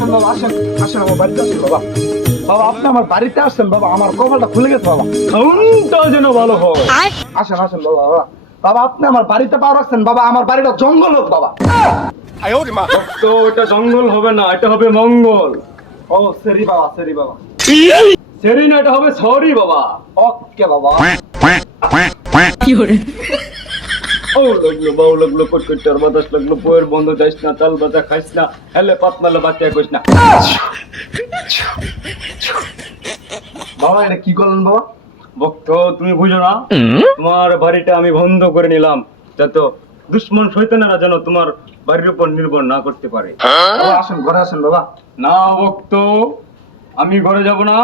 বাবা আসেন আসেন আমার বাড়িতে আসেন বাবা। বাবা আপনি আমার বাড়িতে আসছেন বাবা, আমার কপালটা খুলে গেছে বাবা, খাউনটা যেন ভালো হয়। আসেন আসেন বাবা বাবা। বাবা আপনি আমার বাড়িতে পা রাখছেন বাবা, আমার বাড়িটা জঙ্গল হোক বাবা। তো এটা জঙ্গল হবে না, এটা হবে মঙ্গল। ও সরি বাবা সরি বাবা। সেরি না, এটা হবে সরি বাবা। ওকে বাবা। ও লাগলো বাউ লাগলো কটকটার বাতাস লাগলো, বইয়ের বন্ধ যাইস না, চাল বাজা খাইস না, হেলে পাতনালে বাচ্চা কইস না। বাবা এটা কি করলেন বাবা? ভক্ত তুমি বুঝো না, তোমার বাড়িটা আমি বন্ধ করে নিলাম যাতে দুশ্মন শয়তানেরা যেন তোমার বাড়ির উপর নির্ভর না করতে পারে। বাবা আসেন ঘরে আসেন বাবা। না ভক্ত, আমি ঘরে যাব না,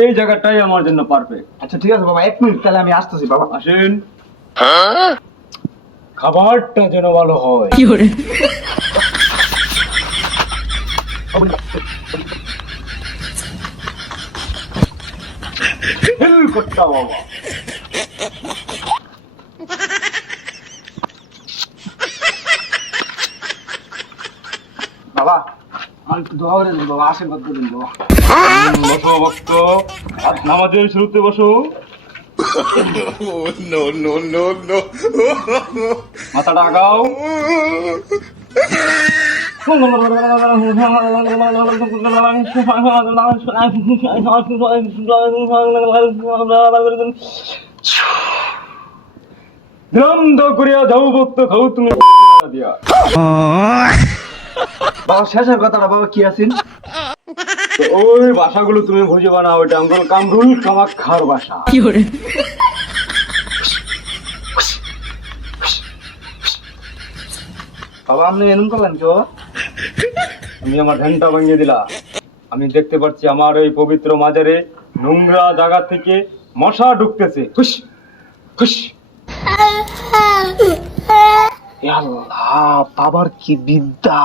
এই জায়গাটাই আমার জন্য পারফেক্ট। আচ্ছা ঠিক আছে বাবা, 1 মিনিট তাহলে আমি আসতেছি বাবা। আসেন, খাবারটা যেন ভালো হয়। হেল করতা বাবা। বাবা আমি একটু দোয়া করে দিন বাবা, আশীর্বাদ করে দিন বাবা। বসো ভক্ত, নামাজের শুরুতে বসো। মাথাটা আগাও। ধ্যান করিয়া যাও ভক্ত, খাও তুমি দিয়া। বাবা শেষের কথাটা বাবা কি আছেন? তো ওই ভাষাগুলো তুমি বুঝবা না, ওইটা আঙ্গুল কামরুল কামাক্ষার ভাষা। বাবা আপনি এরকম করলেন কি বাবা? আমি আমার ধ্যানটা ভাঙিয়ে দিলা। আমি দেখতে পাচ্ছি আমার এই পবিত্র মাজারে নোংরা জায়গা থেকে মশা ঢুকতেছে। হুস হুস। এ আল্লাহ, বাবার কি বিদ্যা!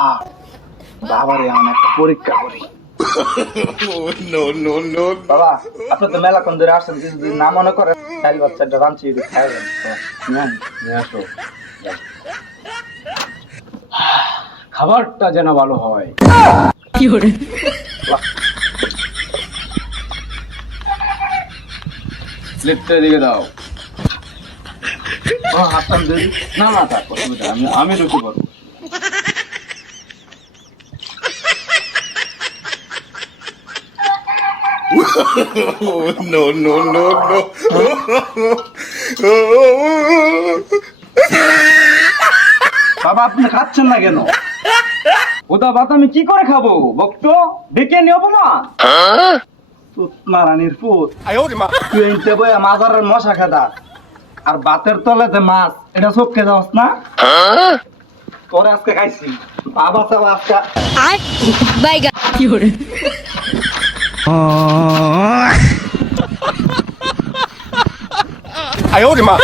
বাবারে আমি একটা পরীক্ষা করি। বাবা আপনি তো মেলাক্ষণ ধরে আসছেন, কিছু যদি না মনে করেন তাহলে বাচ্চাটা রাঁচি খাইবেন। নিয়ে আসো। খাবারটা যেন ভালো হয়। প্লেটটা দিকে দাও। হাতটা ধরি। না না, থাক, অসুবিধা নেই, আমি ঢুকতে পারবো। বাবা আপনি খাচ্ছেন না কেন? ওটা ভাত আমি কি করে খাবো ভক্ত? ডেকে নি অপমান। মারানির পুত, তুই এইতে বইয়া মাজারের মশা খেদা আর বাতের তলে যে মাছ, এটা সব খেয়ে যাওয়াস না? তোরে আজকে খাইছি বাবা চাবা আজকে।哎呦我的妈！